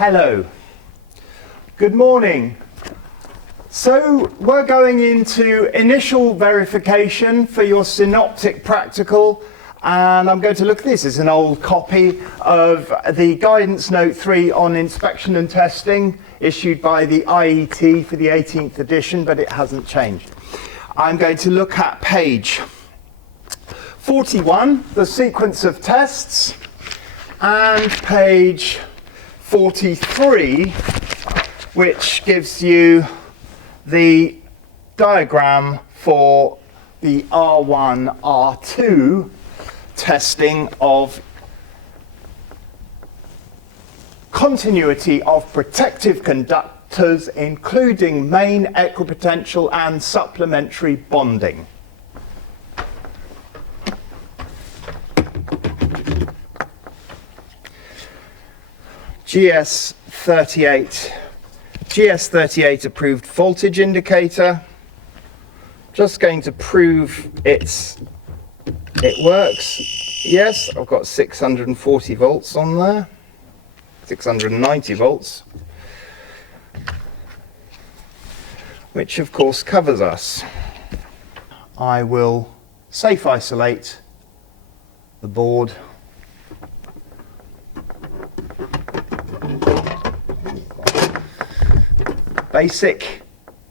Hello. Good morning. So we're going into initial verification for your synoptic practical, and I'm going to look at this. It's an old copy of the Guidance Note 3 on inspection and testing issued by the IET for the 18th edition, but it hasn't changed. I'm going to look at page 41, the sequence of tests, and page 43, which gives you the diagram for the R1, R2 testing of continuity of protective conductors, including main equipotential and supplementary bonding. GS38 approved voltage indicator. Just going to prove it works. Yes, I've got 640 volts on there, 690 volts, which of course covers us. I will safe isolate the board. Basic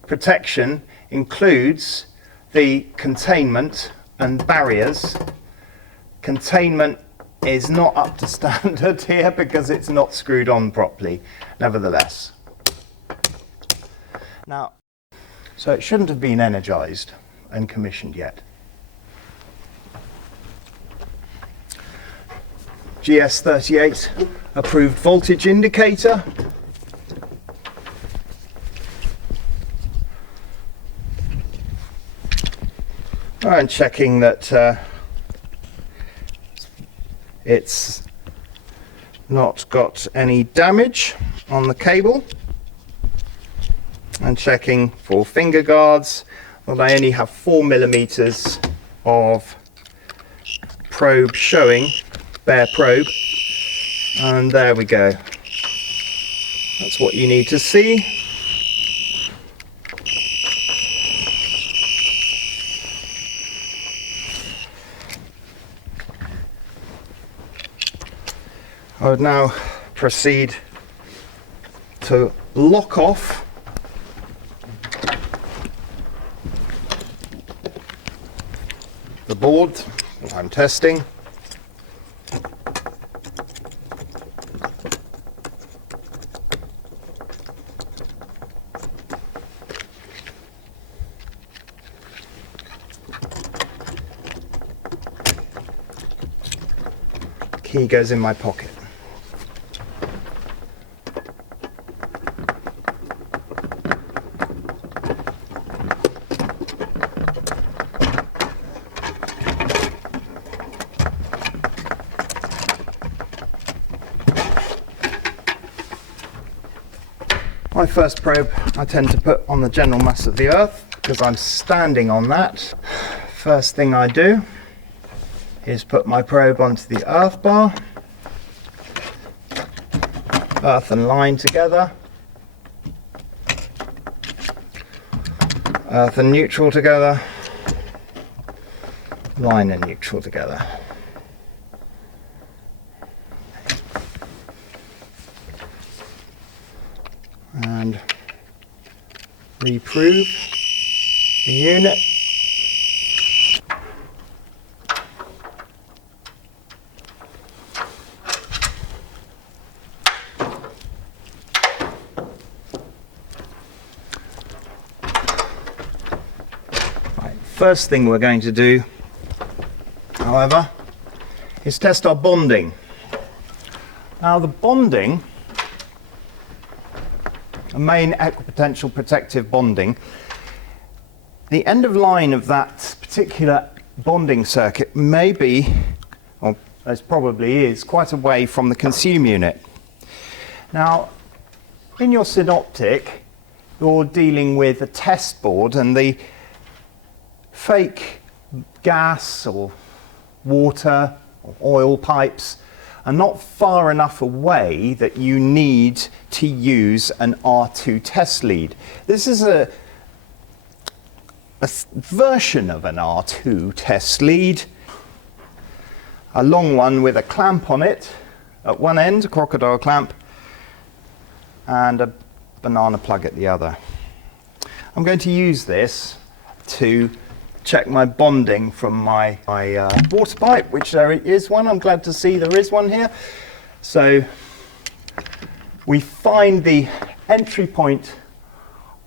protection includes the containment and barriers. Containment is not up to standard here because it's not screwed on properly, nevertheless. Now, so it shouldn't have been energized and commissioned yet. GS38 approved voltage indicator. And checking that it's not got any damage on the cable, and checking for finger guards. Well, I only have 4 millimeters of probe showing, bare probe, and there we go. That's what you need to see. I would now proceed to lock off the board that I'm testing. Key goes in my pocket. My first probe I tend to put on the general mass of the earth because I'm standing on that. First thing I do is put my probe onto the earth bar, earth and line together, earth and neutral together, line and neutral together. And reprove the unit. Right, first thing we're going to do, however, is test our bonding. Now the bonding, a main equipotential protective bonding, the end of line of that particular bonding circuit may be, or as probably is, quite away from the consume unit. Now, in your synoptic, you're dealing with a test board, and the fake gas or water or oil pipes are not far enough away that you need to use an R2 test lead. This is a version of an R2 test lead, a long one with a clamp on it at one end, a crocodile clamp, and a banana plug at the other. I'm going to use this to check my bonding from my water pipe, which there is one. I'm glad to see there is one here. So we find the entry point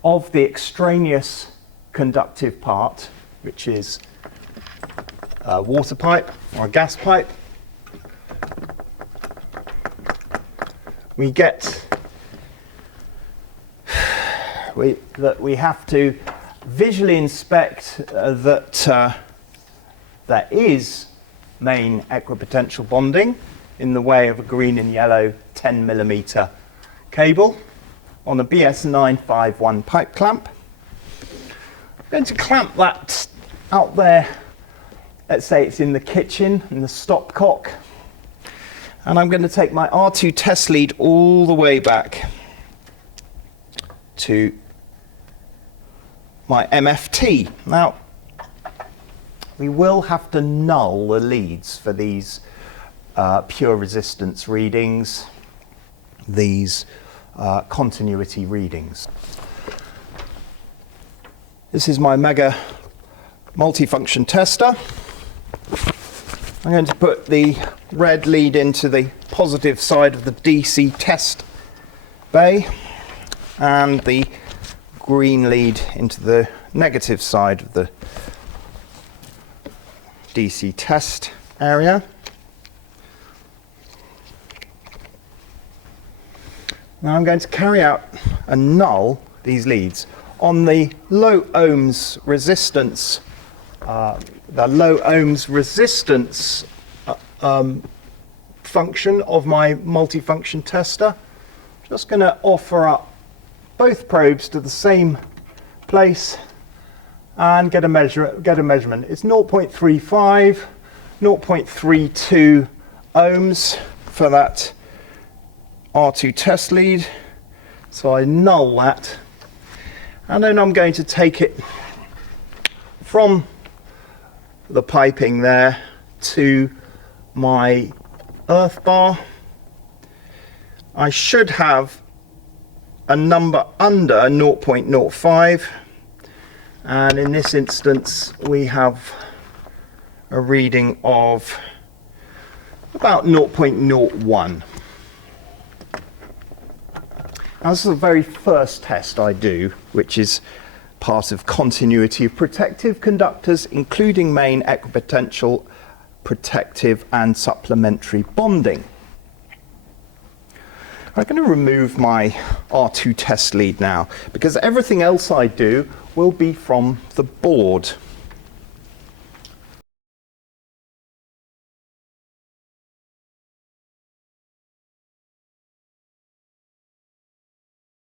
of the extraneous conductive part, which is a water pipe or a gas pipe. We get that we have to visually inspect that there is main equipotential bonding in the way of a green and yellow 10mm cable on a BS951 pipe clamp. I'm going to clamp that out there. Let's say it's in the kitchen, in the stopcock. And I'm going to take my R2 test lead all the way back to my MFT. Now, we will have to null the leads for these pure resistance readings, these continuity readings. This is my Mega multifunction tester. I'm going to put the red lead into the positive side of the DC test bay and the green lead into the negative side of the DC test area. Now I'm going to carry out and null these leads on the low ohms resistance, function of my multifunction tester. Just going to offer up both probes to the same place and get a measurement. It's 0.35, 0.32 ohms for that R2 test lead. So I null that, and then I'm going to take it from the piping there to my earth bar. I should have a number under 0.05, and in this instance we have a reading of about 0.01. Now, this is the very first test I do, which is part of continuity of protective conductors, including main equipotential, protective and supplementary bonding. I'm going to remove my R2 test lead now, because everything else I do will be from the board.